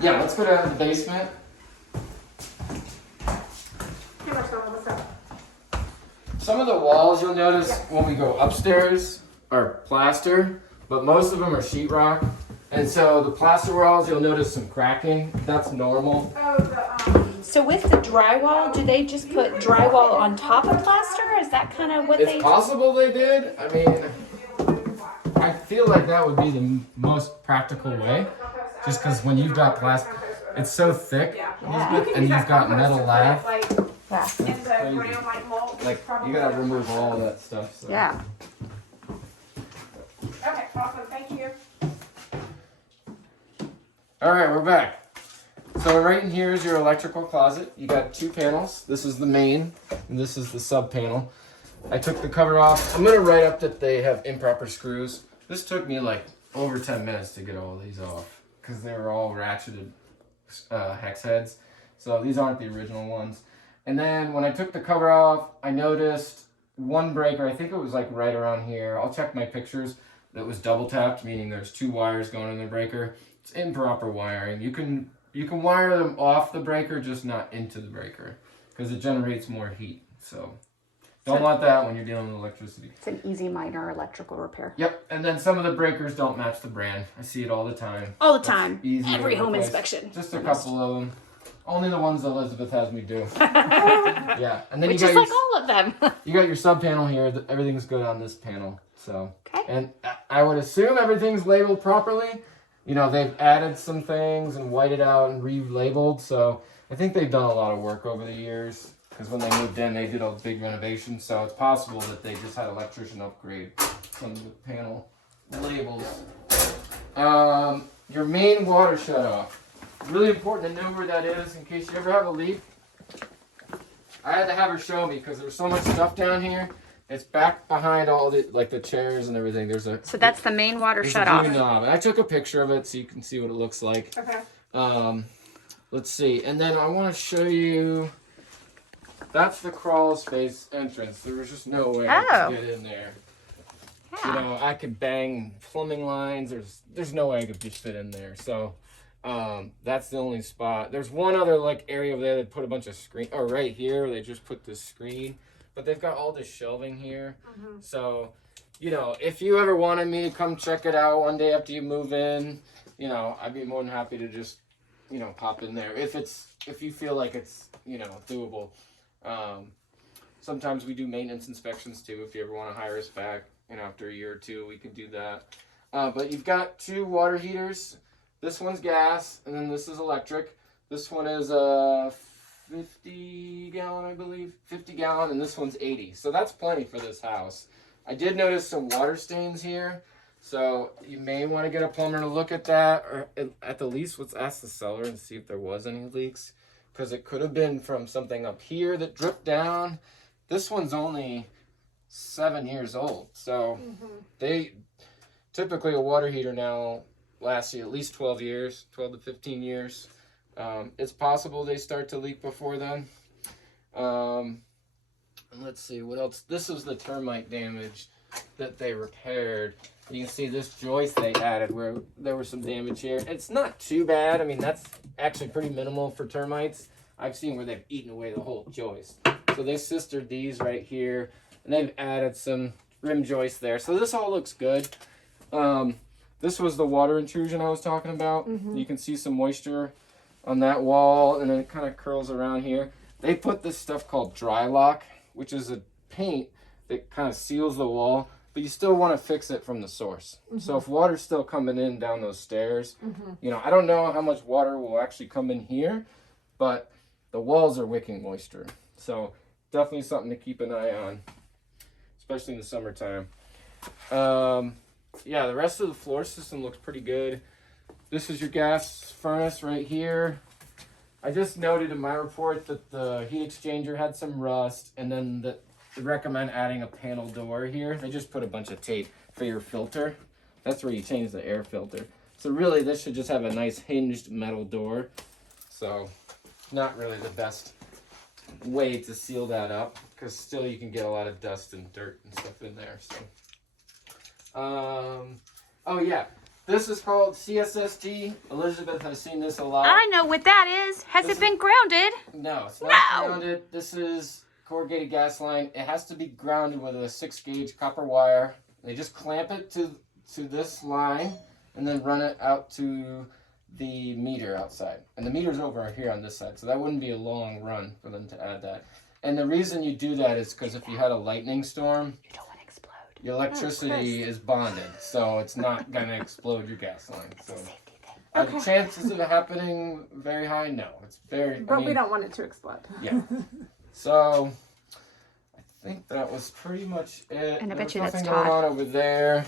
Yeah, let's go down to the basement. Some of the walls you'll notice when we go upstairs are plaster, but most of them are sheetrock. And so the plaster walls, you'll notice some cracking. That's normal. So with the drywall, do they just put drywall on top of plaster? Is that kind of what they? It's possible they did. I mean, I feel like that would be the most practical way. Just because when you've got plaster, it's so thick, Elizabeth, and you've got metal lath. Yeah. It's crazy. Like, you gotta remove all that stuff. So. Yeah. Okay, awesome. Thank you. All right, we're back. So right in here is your electrical closet. You got two panels. This is the main, and this is the sub panel. I took the cover off. I'm gonna write up that they have improper screws. This took me like over 10 minutes to get all these off because they were all ratcheted hex heads. So these aren't the original ones. And then when I took the cover off, I noticed one breaker. I think it was like right around here. I'll check my pictures. That was double tapped, meaning there's two wires going in the breaker. It's improper wiring. You can wire them off the breaker, just not into the breaker, because it generates more heat. So don't want that when you're dealing with electricity. It's an easy minor electrical repair. Yep, and then some of the breakers don't match the brand. I see it all the time. All the That's time. easy to Every home replace. inspection. Just a couple of them. Only the ones Elizabeth has me do. Yeah, and then Which you is got like all of them. you got your sub panel here. Everything's good on this panel. So, Okay. and I would assume everything's labeled properly. You know, they've added some things and whited out and relabeled. So I think they've done a lot of work over the years. Because when they moved in, they did a big renovation. So it's possible that they just had an electrician upgrade some of the panel labels. Your main water shutoff. Really important to know where that is in case you ever have a leak. I had to have her show me because there's so much stuff down here. It's back behind all the the chairs and everything. There's a So that's the main water there's shut a off. blue knob. And I took a picture of it so you can see what it looks like. Okay. Let's see. And then I want to show you. That's the crawl space entrance. There was just no way I could get in there. Yeah. You know, I could bang plumbing lines. There's no way I could just fit in there. So that's the only spot. There's one other area over there that put a bunch of screen. Oh, right here they just put this screen, but they've got all this shelving here. So, you know, if you ever wanted me to come check it out one day after you move in, you know, I'd be more than happy to just, you know, pop in there if you feel like it's, you know, doable. Sometimes we do maintenance inspections too. If you ever want to hire us back, you know, after a year or two, we can do that. But you've got two water heaters. This one's gas, and then this is electric. This one is a 50 gallon, I believe. 50 gallon, and this one's 80. So that's plenty for this house. I did notice some water stains here. So you may want to get a plumber to look at that. Or at the least, let's ask the seller and see if there was any leaks. Because it could have been from something up here that dripped down. This one's only 7 years old. So they typically a water heater now lasts you at least 12 years, 12 to 15 years. It's possible they start to leak before then. And let's see what else. This is the termite damage that they repaired. You can see this joist they added where there was some damage here. It's not too bad. I mean, that's actually pretty minimal for termites. I've seen where they've eaten away the whole joist. So they sistered these right here, and they've added some rim joists there. So this all looks good. This was the water intrusion I was talking about. You can see some moisture on that wall, and then it kind of curls around here. They put this stuff called dry lock, which is a paint that kind of seals the wall, but you still want to fix it from the source. So if water's still coming in down those stairs, you know, I don't know how much water will actually come in here, but the walls are wicking moisture. So definitely something to keep an eye on, especially in the summertime. Yeah, the rest of the floor system looks pretty good. This is your gas furnace right here. I just noted in my report that the heat exchanger had some rust, and then they recommend adding a panel door here. They just put a bunch of tape for your filter. That's where you change the air filter. So really, this should just have a nice hinged metal door. So not really the best way to seal that up, because still you can get a lot of dust and dirt and stuff in there. So, oh yeah, This is called CSST. Elizabeth has seen this a lot. I know what that is. Has This it been grounded? No, it's not No! grounded. This is corrugated gas line. It has to be grounded with a 6-gauge copper wire. They just clamp it to this line and then run it out to the meter outside. And the meter's over here on this side, so that wouldn't be a long run for them to add that. And the reason you do that is because if you had a lightning storm, You don't want to explode. your electricity is bonded, so it's not going to explode your gas line. So, Safety thing. are the chances of it happening very high? No, it's very. But we don't want it to explode. Yeah. So, I think that was pretty much it. And I bet There's you that's nothing Todd. going on over there.